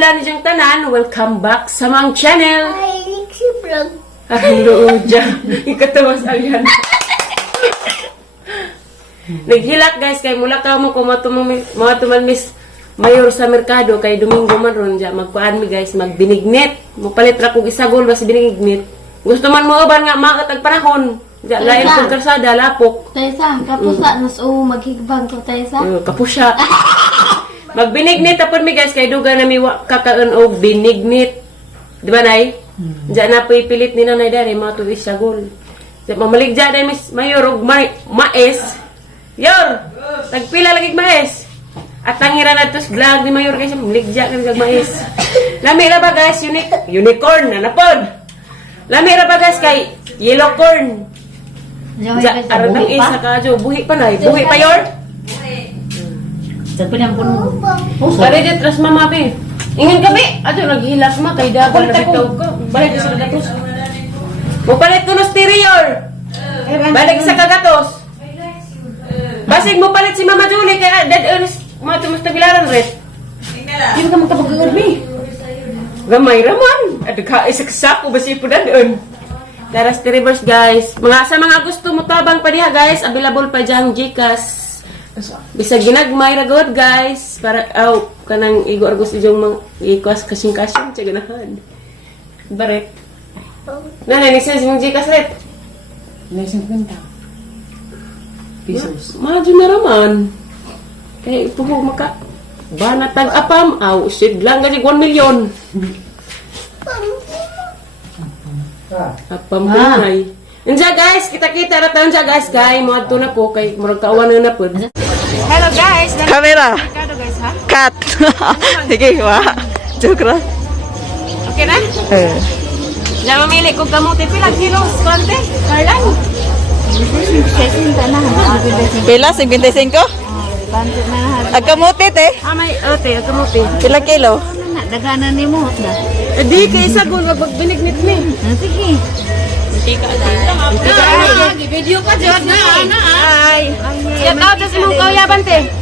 adlan niyang tanan, welcome back sa mang channel. Ay, Lixi vlog. Hello, dyan. Ikatawas alyan. Naghilak guys, kay mula ka mo kung mga tumalmis mayor sa merkado, kay Domingo man ron dyan. Magpaan mi guys, magbinignit. Mupalit ra kong isagol, basi binignit. Gusto man mo uban nga, makatag panahon. Dyan, lain kong karsada, lapok. Taysa, kapusa, nas maghigbang ko, Taysa. Kapusya. Magbinignit tapon mi guys, kay duga na mi kakaon og binignit. Di ba nay? Diyan na po ipilit ni nanay dari, mga tuwis sa gol. Mamaligja na mis mayor og mais. Yor! Tagpila lagi mais. At tangira na tos vlog ni mayor guys, mamaligja kag mais. Lami ra ba guys, unicorn na napod. Lami ra ba guys kay yellow corn. Aron ang isa ka jo, buhi pa nay, buhi pa yor. Sa pinang puno. Pare di tras mama be. Ingin kami, ato naghilak ma kay dabal na bitaw ko. Balik sa kagatos. Mupalit ko no stereo. Balik sa kagatos. Basig mo palit si Mama Julie kay dead earnest mga tumusta bilaran red. Hindi ka magkapag-urbi. Gamay raman. At ka-isaksak ko basi po na doon. Daras reverse guys. Sa mga gusto mo tabang pa diha guys, available pa diyang Gcash. Bisa ginagmay ra god guys para kanang igo argos ijong mang ikwas kasing-kasing tiya ganahan. Barek. Nanay ni sense mong Gcash red. Lesson kwenta. Pesos. Madyo na raman. Kaya ipuhog maka banatag apam. Shit lang kasi 1 million. Apam bunay. Nandiya guys, kita-kita rataon siya guys. Kaya mo ato na ko kay murag kauwan na po. Hello guys. Camera. Merkado guys ha. Cut. Sige, wa. Joke ra. Okay na? Diyan mamili kong kamuti. Pilang kilos konti? Carlan? Pila, 55? Ang kamutit eh. May ote, kamuti. Pila kilo? Daganan ni mo, na. Di kay isa kung magbinignit ni. Sige. Video ka dyan na. Ay. Shout out sa simong kauyaban te.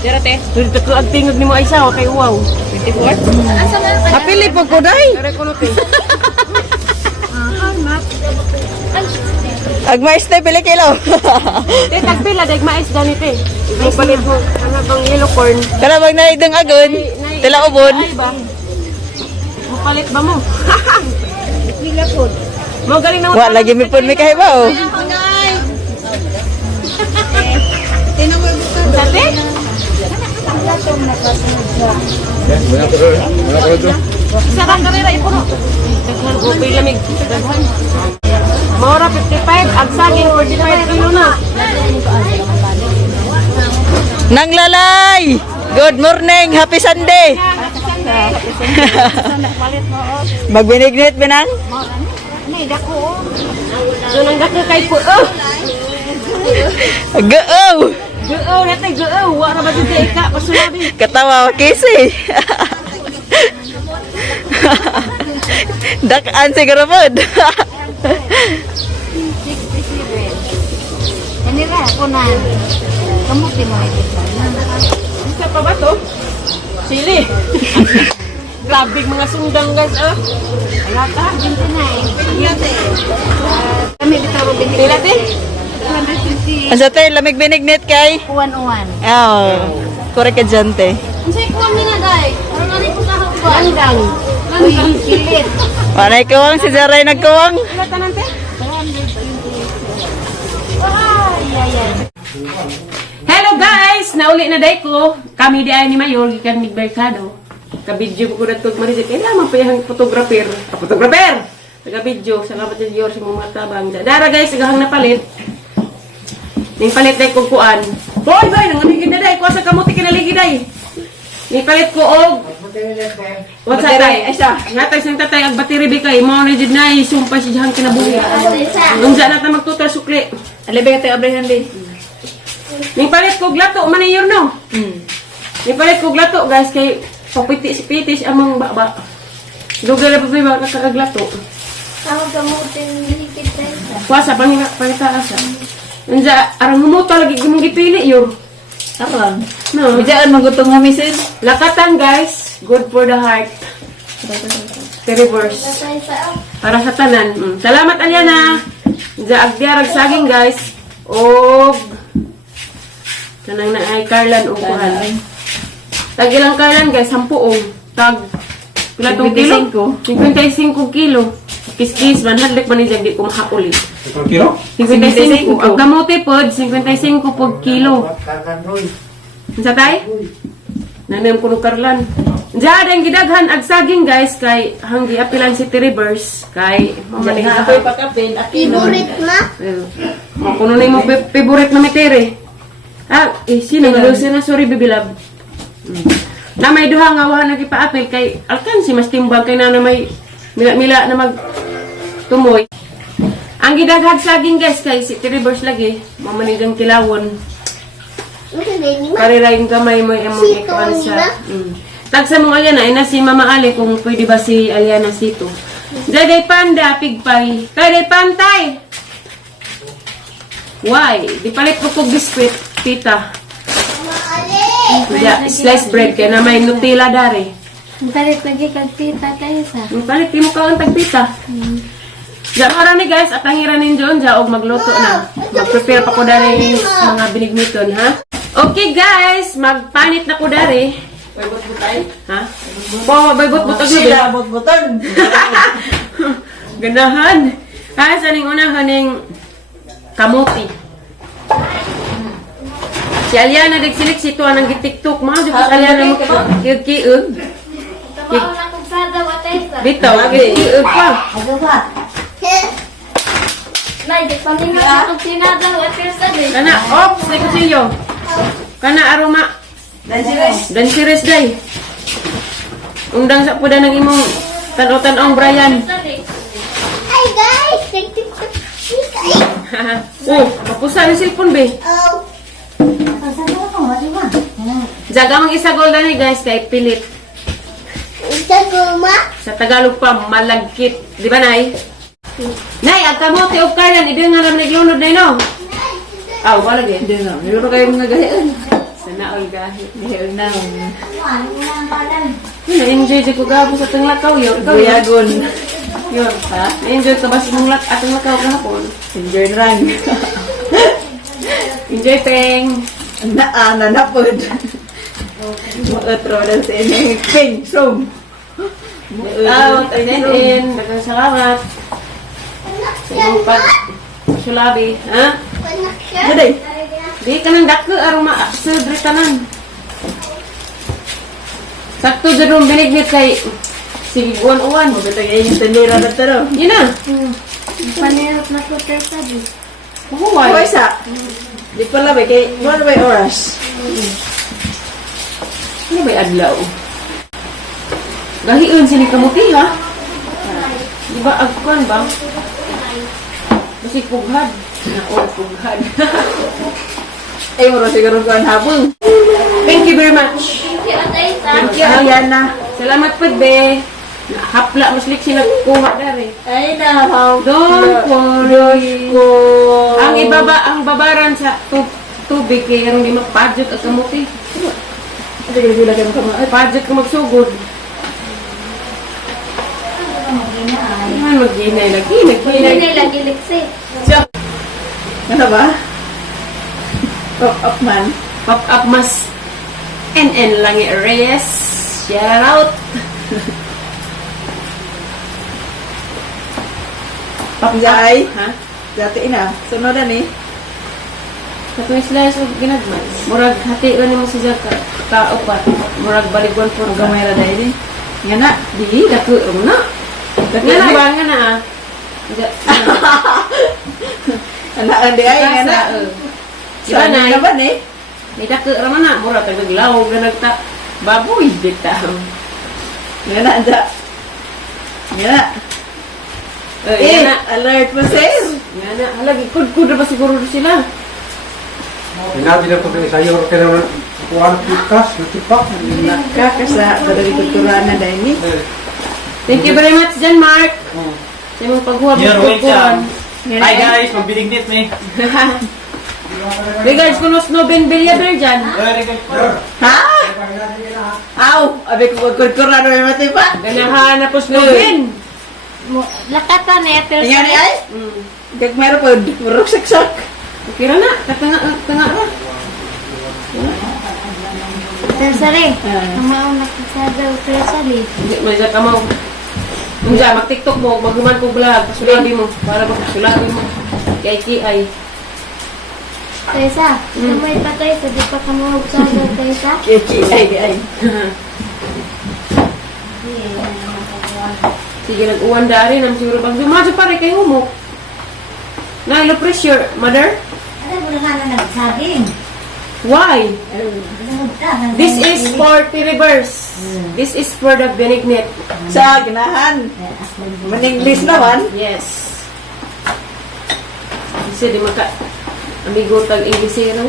Dira te. Dito ko ang tingog ni mo Aisa, okay wow. 24? Apili po ko day. Dere ko no te. Agmais tayo, pila kilo. Te tagpila dag mais ganite. Mo palit mo ana bang yellow corn. Kaya bang naidang agon, tila ubon. Ay ba? Mo palit ba mo? Pila po. Mo galing na. Wa lagi mi pun mi kahibaw. Dati? Isa lang karera ipuno. Upay lamig. Mora 55, ang saging 45 kilo na. Nang lalay! Good morning! Happy Sunday! Magbinignit binang? So nang dako kay po. Gaaw! Gaaw natay gaaw, wa ra ba dito ika pasulabi. Katawa kisi. Dakaan siguro po. Ini ra ako na. Kamuti mo ito. Isa pa ba to? Sili. Grabe mga sundang guys ah. Alata. Binti na eh. Kami bitaro binti. Sila din. 250. Asa tayo, lamig binignit kay? Uwan-uwan. Korek ka dyan te. Ang say kuwan nila day. Parang ano po sa hapon. Landang. Uy, kilit. Panay kuwang, si Jaray nagkuwang. Ano tanan te? Hello guys! Nauli na day ko. Kami di ay ni Mayor, gikan mig merkado. Ka-video ko na ito marisip. Lamang pa yung photographer. Photographer! Taga-video. Sa kapatid Yor, si mga tabang. Dara guys, agahang napalit. Ning palit day kong kuan. Hoy, bay! Nangaligid na day. Kuha sa kamuti kinaligid day. Ning palit ko og... What's up, tay? Ay siya. Ngatay sa tatay, ang battery bi kay. Mao na dyan na, isumpay si Jahang kinabuhi. Nung dyan natin magtutor sukli. Alibay ka tayo, abrahan di. Ning palit ko glato, maniyor no? Ning palit ko glato, guys, kay papitis-pitis among baba. Lugar na pa ba kakaglato? Tawag kamutin likit tayo. Kuasa, pangita asa. Nanja, arang humuto lagi gumong gipili yun. Aron. No. Bidaan magutong nga misis. Lakatan, guys. Good for the heart. Reverse. Para sa tanan. Salamat, Aliana. Agdiarag saging, guys. Og kanang na ay Carlan o kuhan. Tag ilang Carlan, guys? 10 tag pila tong kilo? 55 kilo. Kiskis, 100 man niya, di ko makaulit. 55. Ang kamote pod, 55 pod kilo. Unsa tay? Nanam ko no Carlan. Diyan ang gidaghan ag saging, guys, kay hanggi apilan si Reverse kay mamaniga Ako'y pakapin. Favorite ma? kuno na mo favorite na mitere. Sino nga na sorry bibilab. Na may duha nga wahan nagipaapil kay alkan si mas timbang kay na may mila na mag tumoy. Ang gidaghag saging, guys, kay si Reverse lagi mamanigang kilawon. Kariray yung gamay mo imong ikuan sa. Tag sa mga Aliana, ina si Mama Ali kung pwede ba si Aliana sito. Daday panda, pigpay. Daday pantay. Why? Di palit ko kog biskwit, tita. Sliced bread kaya na may Nutella dari. Palit lagi kag tita kayo sa. Palit, di mo kaon tag tita. Diyan marami, guys, at ang hiranin dyan, og magluto na. Mag-prepare pa ko dari mga binigniton, ha? Okay, guys, magpanit na ko dari. Baybot-butay. Ha? Baybot-butag na Sila, bot-buton. Ganahan. Ha, sa ning unahan ning kamuti. Si Aliana nagsilik si tuwa ng gitiktok. Mga dito si Aliana mo kiug-kiug. Bitaw, kiug-kiug pa. Kana, ops, na kusilyo. Kana aroma. Dansiris day. Undang sa puda ng imong tan-o-tan-ong Brian. Ay guys! Nagtiktok. Kapusa ng cellphone, be. Jaga mang isa golda ni, guys, kay pilit. Isa kuma? Sa Tagalog pa, malagkit. Di ba, Nay? Nay, ang kamote o Carlan, ibig nga naman naglunod na no? Wala din. Hindi na. Mayroon kayo mga gayaan. Sana all gahit. Mayroon na. Na-enjoy di ko gabo sa itong lakaw, yun. Buyagon. Yun, ha? Na-enjoy ka ba sa itong atong lakaw kahapon? Enjoy run. Enjoy, Peng. Nanapod. Mautro na sa inyong ping. From. Out, in. Dagang salamat. Sa iyong pag-sulabi, ha? Maday. Di ka nang dako, aroma, sudre tanan. Sakto dyan yung binignit kay sige, uwan-uwan. Magtatagay yung tandira na taro. Yun na. Panirap na flutter sa di. Mahuway. Huwag isa. Di pala ba kay one by oras. Ano ba'y adlaw? Gahiun sini kamuti, ha? Di ba, agkuhan ba? Kasi pughad. Pughad. Ay, muro siguro ko ang habol. Thank you very much. Thank you, Aliana. Salamat po, be. Hapla, mas lik sila kuha dari. Ay, nahaw. Don't worry. Ko. Ang babaran sa tubig kaya hindi magpadjot at kamuti. Sige, sila kayo kama. Padjot ka magsugod. Ano maghinay lagi? Naghinay. lagi liksi. Ano ba? Pop up man. Pop up mas NN lang yung Reyes. Shout out. Pop up. Jai. Ha? Dati ina. Sunod na ni. Sa tuwing slice of ginagman. Murag hati ka mo sa ka kaupat. Murag baligwan po. Gamay ra dahil eh. Nga na. Di, dako na. Nga na ba? Nga na ah. Anak andi ay nga na. Diba na? Sana naman eh. May dako raman na. Murag tagaglaw na nagta. Baboy, dita. Nga na, anda. Nga na. Nga na. Alert po sir. Nga na. Halagi, kud-kud na ba siguro sila? Nabi na po kayo sa'yo, kaya naman kuha ng pikas, natipak. Nakakasa. Badali kulturaan na dahil ni. Thank you very much, Jan Mark. Sa imong paghuwag You're ng kukuhan. Hi guys, magbinignit ni. Regards ko no Snowben Billaber dyan. Ha? Aw, abi ko magkurkuran na mati pa. Ganahan na po snugin. Lakatan eh, pero Tingnan ni ay. Kag meron po, murok saksak. Kira na, katanga ra. Tersari. Kamao nakasadaw tersari. Hindi mo isa ka mo. Unja, mag-tiktok mo, maghuman ko vlog, pasulabi mo, para magpasulabi mo. Kay Kiay. Taysa, may patay sa di pa kamao sadaw taysa. Kiki ay. Sige, nag-uwan dari nam siguro bang dumadyo pare kay humok. Na low pressure, mother? Ano mo na nagsaging? Why? This is for reverse. This is for the benignet. Sa ginahan. Man-English naman. Yes. Kasi di maka amigo tag Inglesero.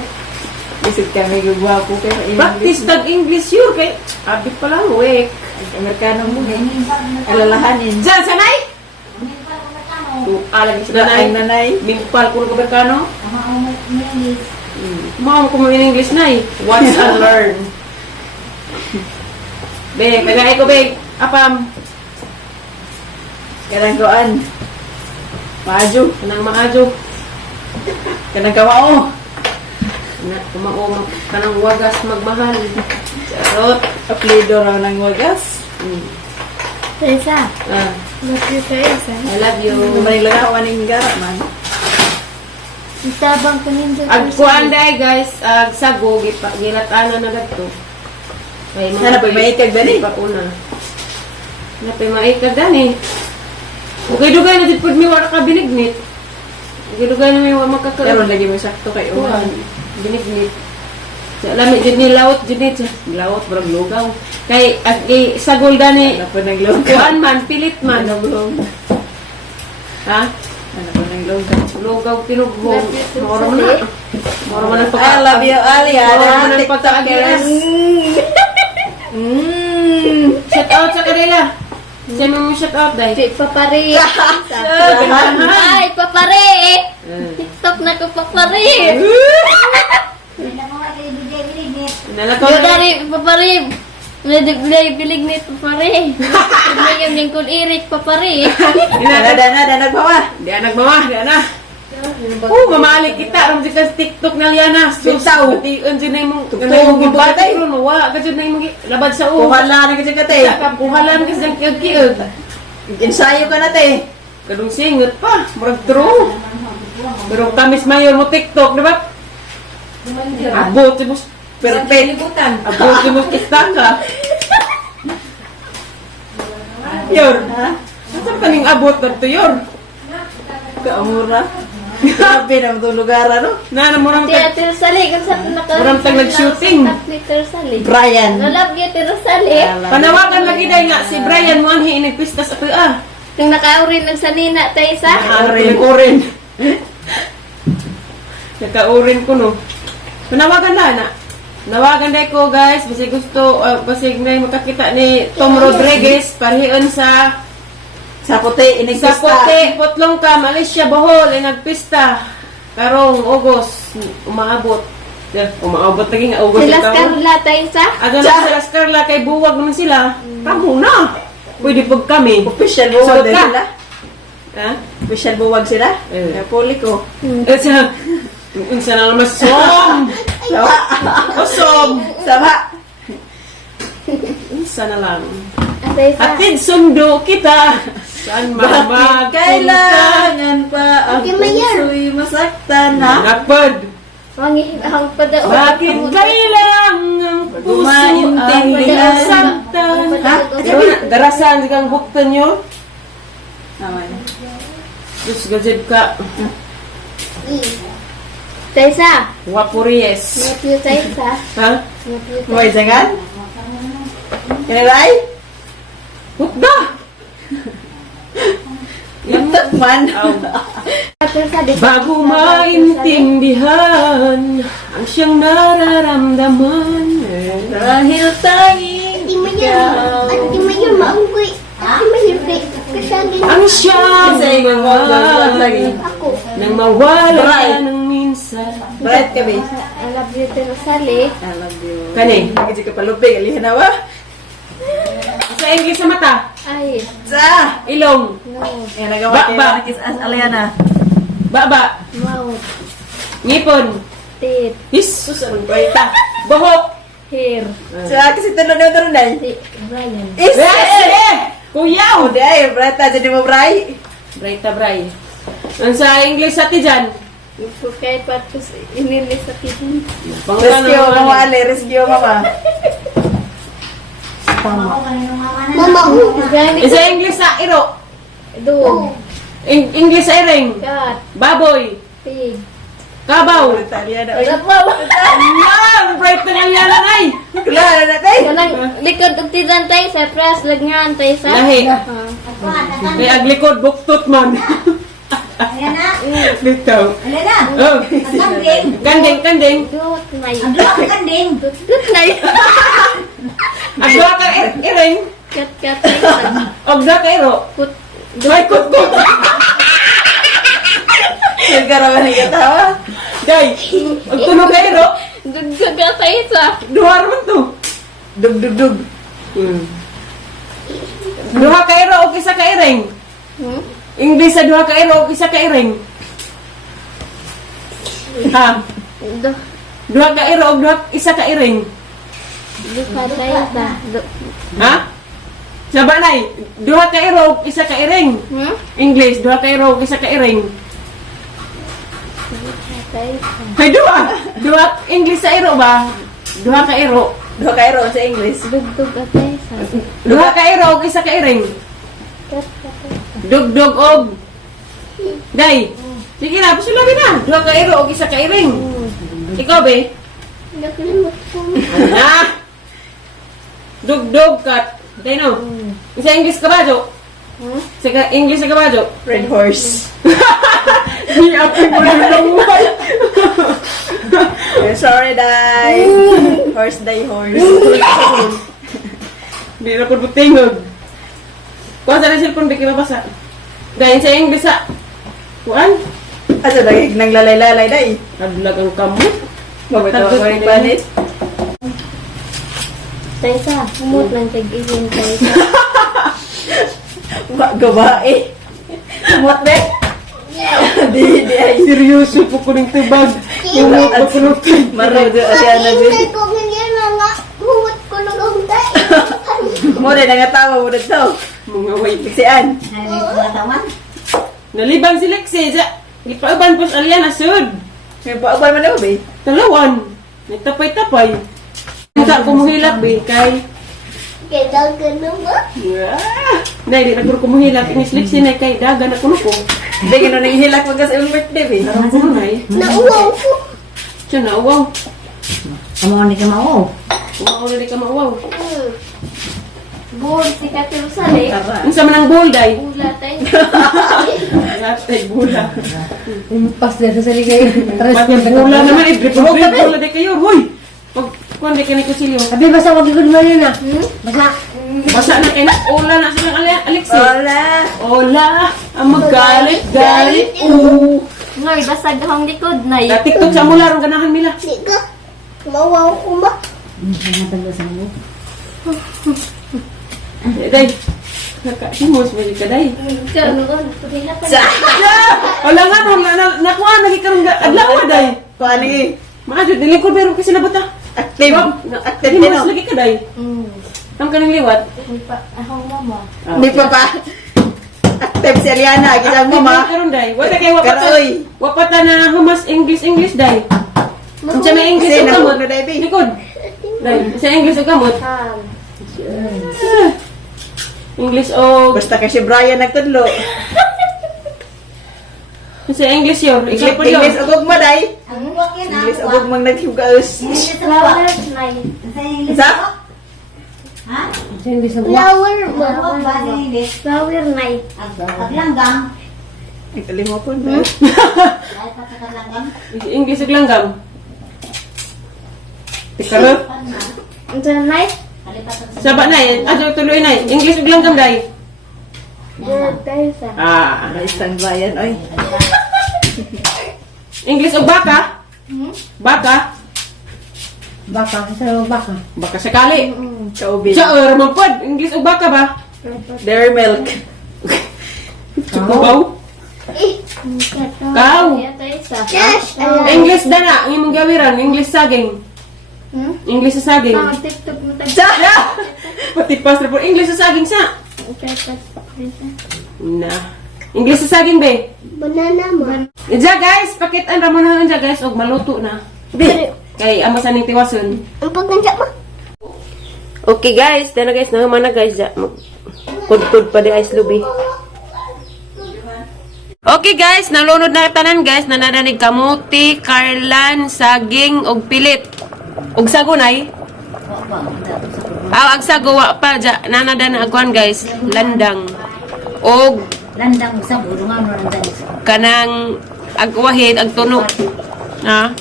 Isip kami gugwapo kay Practice tag English yun kay abit pa lang wek. Amerikano mo eh. Alalahanin. Diyan, sanay? Alagi sa Ay, nanay. nanay. Mimpal ko ng Amerikano. Mau ko mo in English na eh. Watch and learn. Be, kagay ko be. Apam. Kanang koan. Maaju. Kanang maajo. Kanang kawao. Kumao kanang wagas magmahal. Charot. Apelido raw ng wagas. Taysa, Ah, love you Taysa. I love you. Kumain lang ako maning garap man. Itabang ko ninyo. Ag kuan day guys, ag sago gilatana na gadto. Kay Sana pa maikag dali. pa una. Na pa maikag dani. Okay dugay na did pud mi wala ka binignit. Okay dugay na mi wa Pero makakaon. lagi mo sakto kay Kuan, uwan. binignit. Sa lami jud ni lawot jud ni lawot brag lugaw. Kay ag sagol dani Ano po ng longga? kuan man pilit man. Ha? Ano po ng longga? Lugaw tinugbong. Love you too, Moro man na. Moro man ang I love you, Alia. Moro man ang pagkaagias. Shout out sa kanila. Siya mo shout out dahil. Di papari. Ay, papari. TikTok na ko papari. Nalakaw Yo na. dari papari. Nadiblay bilignit papari. Ngayon yung kul irik papari. Dana, nagbawa. Di anak mama, di anak. Mamalik kita ram di ka TikTok na Liana. Bitaw. Pati unjin na imong Tugtog yung batay. Wa ka jud na imong labad sa ulo. Kuhala na kasi kate. Kapuhalan ka sa kiag-kiag. Ensayo ka na te. Kadung singot pa, murag true. Pero kamis mayor mo TikTok, di ba? Abot mo. Perfect. Abot mo kita ka. Yor. Asa ka ning abot na to, Yor? Kaamura. Grabe na itong lugar, ano? Na mo nang Teater Sali. Kung saan naka... Murang tag nag-shooting. Teater Sali. Brian. Nalab yung Teater Sali. panawagan lagi day nga si Brian mo anhi inigpista sa tuya. Yung nakaurin ng sanina tayo sa... Urin. Naka-urin ko no. Panawagan na. Nawagan day ko guys, basi gusto, basi may makakita ni Tom Rodriguez parhion sa Puti, inigpista. sa Puti, Putlong ka, Malaysia, Bohol, ay nagpista. Karong August, umaabot. Umaabot lagi nga August. Sila Scarla tayo sa... Ano na sila Scarla kay buwag naman sila. Kamu na. Pwede pag kami. Official buwag Suot din ka. sila. Ha? Official buwag sila. Eh. Puli ko. Sa unsa na naman som. Sawa. Osom. Sawa. Unsa na lang. Tayo sa... Atid sundo kita. Saan Bakit magpunta? kailangan pa ang Okay, Mayor. puso'y masaktan, ha? Nakpad. Ang pada... Bakit kailangan ang puso ay Maintindihan. nasaktan? Ha? Pero na, darasan kang buktan nyo. Naman. Diyos gajib ka. Tayo sa... Wapuries. Nephew tayo sa... Ha? Nephew tayo. May jangan? Kinalay? Hukda! Laptop man. Tayo sa... Bago maintindihan ang siyang nararamdaman. Dahil tanging ikaw. maunggoy. Ati mahirap. Kasali Ang siyang Kasi ikaw mo, lagi. ako. nang mawala Bray. ng minsan. Bright ka, be. I love you, Tito Sally. I love you. Kani? Kasi ka palubig, alihan na ba? Sa English sa mata. Ay, Sa! Ilong. no. Yan, nagawa kayo Ba. na kiss as Aliana. Baba. Mouth. Ngipon. Teeth. Jesus, anong bright ta. Buhok. Hair. Sa kasi tulo na ito rin, day. Si Brian. Is! Kuyaw. Oh, day, bright ta, jadi mo bright. Bright ta, bright. Ang sa English sa ti dyan. Ito kahit patos inilis sa kitchen. Rescue, mama Ali, rescue, mama. Mama, gani Sa English sa iro. dog, English sa iring. cat, Baboy. pig. Kabaw. Aliana, oy. Labaw. Yan! Bright na lang yan, anay. Kula na natin. Kanang likod og tidan tayo sa press lagyan tayo sa. Lahi. Ah. May aglikod, buktot man. Ayan na. Bitaw. Ayan na. Oh. Ang kanding. Kanding, kanding. Dut nay. Ang dalawa ang kanding. Dut nay. Agda ka iring. Kat tayo sa. Agda ka iro. Put. Ay, kut-kut. Nagkarawan ng katawa. Day, agtunog ka iro. Dugga tayo sa. Duhar man to. Dug, dug, dug. Duha ka iro o isa ka iring. Hmm? English sa duha ka iro o isa ka iring. Ha? Do. Duha ka iro o isa ka iring. Dugga tayo sa. Ha? Sa banay, duha ka iro o isa ka iring. Hmm? English, duha ka iro o isa ka iring. Dugga tayo sa. Hay duha. Duha English sa iro ba? Duha ka iro. Duha kayo sa English. Dugga tayo sa. Duha ka iro o isa ka iring. Kat tayo sa. Dugdog og. Day. Sige na, pasulabi na. Duha ka iro o isa ka iring. Ikaw be? Nakalimot ko. Na. Dugdog kat. Day no. Isa English kabajo. Hmm? Sa English sa kabajo. Red horse. Di ako mo na Sorry, day. Horse, day, horse. Di na ko butingog. Kuha sa cellphone biki mabasa. Dahil sa English sa kuan. Asa dagig nang lalay-lalay, day. Naglag ang kamot. Mabitaw ko yung panit. Tayo sa. Humot lang tag-ihin tayo sa. Gabae. Kumot, be. Di, ay. Seryoso po ko ng tibag. Yung mga pakulutay. Marudo siya na, be. ko ganyan mga huwat ko lang ang Mo rin, nangatawa mo dito. Mga wait. Siksian. Hindi ko natawan. Nalibang si Lexi. Ipauban po sa Aliana Sud. May pauban man ako, be. Talawan. Nagtapay-tapay. Hindi ko muhilak, be. Kay... Kaya ganun ba? Nay, di na ko kumuhilak. Inis Lexi na kay dagan ako ko. Hindi, gano'n nang hilak mo kasi yung birthday, be. Parang ko nay. Nauwaw ko. Siya na, wow. Amo ni ka mao. Wow, na di ka maawaw. Bull si Katero Sally. Ang sama ng bowl, day. Bula tayo. Lahat ay bula. Pas na sa ligay. Pati bula naman, drip-drip di kayo. Hoy! Pag kuhan di ka ni Kusilyo. Abi basta wag igod man yun ah. Basta. Basta na kayo na. Ola na silang Alexi. Hola. Ola! Ang magalit-galit. Ngoy, basag akong likod na Na TikTok sa mula, ang ganahan nila. Di ka. Mauwaw ko ba? Day. Nakakimos mo ka, day. Kano ba? Pagkihatan. Wala nga, nakuha, nagikaroon ka. Adlaw nga, day. Kuha ni. Maadyo, nilingkod meron kasi na bata. Active. Active din, Timos no? lagi ka, day. Ang kanang liwat. Hindi pa akong mama. Hindi pa pa. Active si Aliana. Gisang mo, ma. Karon, day. Wala kay wapata. Karoy. Wapata na humas English, day. Ang sa may English Kasi ang kamot. nahulog na, day, be. Likod. Day, sa English ang kamot. Ham. English o... Basta kasi Brian nagtudlo. Sa English yun. Ikaw po yun. English ugog mo, day. Ang huwag yan ah. English ugog mang naghiugaos. Flowers night. Sa English Sa? ako? Ha? Flower Huwag ba sa English? Flower night. Aglanggam. Nagkalimopon. Dahil pa sa aglanggam. English ug langgam. Ikarot. Unsa night? Kalipat sa Saba na eh. Adyo tuloy na eh. English ug langgam, day. Good tayo sa. Ah. Isang bayan, oy. English o baka? Baka? Baka, sa baka. Baka sakali. Kaubig. Siya, raman po. English o baka ba? Dairy milk. Chukubaw? Kau. English dana. Ang imong gawiran. English saging. English sa saging. TikTok mo tayo. Pati pastor po. English sa saging sa. Na. English sa saging be. Banana mo. Diya guys, pakitaan ramon na diya guys og maluto na. Be. Kay amo sa ning tiwason. Ang pagkanja mo. Okay guys, dana guys, naman na guys. Kudkud pa di ice lubi. Okay guys, nalunod na tanan guys, nanananig kamuti, karlan, saging, og pilit. Og sagunay. Ag sago wa pa ja nanada na agwan guys, landang. Og Landang sa buro nga mo landang. kanang agwahid ag tuno. Ha?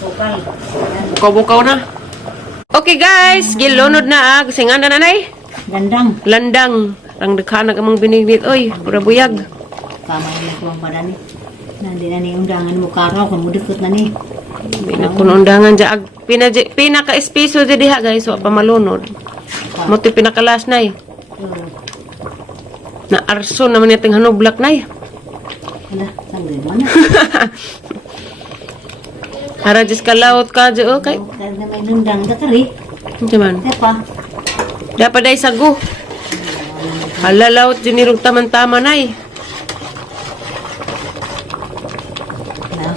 Sukal. Bukaw na. Okay guys, gilunod na ag singanda nanay. Landang. Landang. Ang dekhanag among binignit oy, pura buyag. Kamay na ko ang badani. Nandi na ni undangan mo karaw kung mudikot na ni. Pinakunundangan dya ag pinaka-espeso dya diha guys, wa pa malunod. Mo ti pinakalas nay. Na arso naman yating hanublak nay. Hala, sangre mo na. Ara jis kalaot ka dya okay. Kaya na may lundang ka kari. Diyan. Epa. Dapat ay sago. Halalaot jinirog taman-tama nay.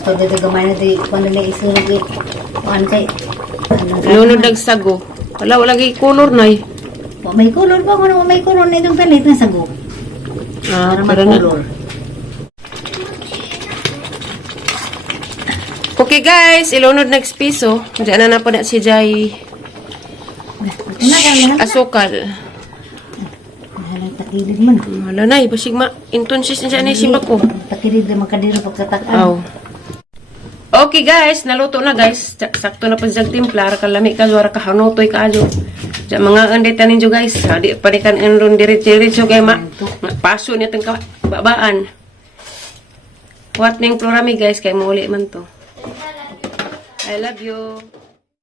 So, dito gamay na di kung nila isunod eh. Kuhan kay. Lunod nag sago. Wala lagi color nay. May kulor pa kung may kulor na itong galit na sago. Ah, Para pero na. magkulor. Okay guys, ilunod next piso. Diyan na po na si Jai asukal. Halang takilid man. Wala na, basig ma. Intonsis na siya na isip ako. Takilid na makadiro pagkatakan. Aw. Okay guys, naluto na guys. Sakto na pa siya timpla. Ara kalami ka, ara ka hanutoy ka ajo. Diyan mga andita ninyo guys. Di pa di kan enron diretso kay ma. Paso niya tang babaan. What ning plurami guys, kay muli man to. I love you.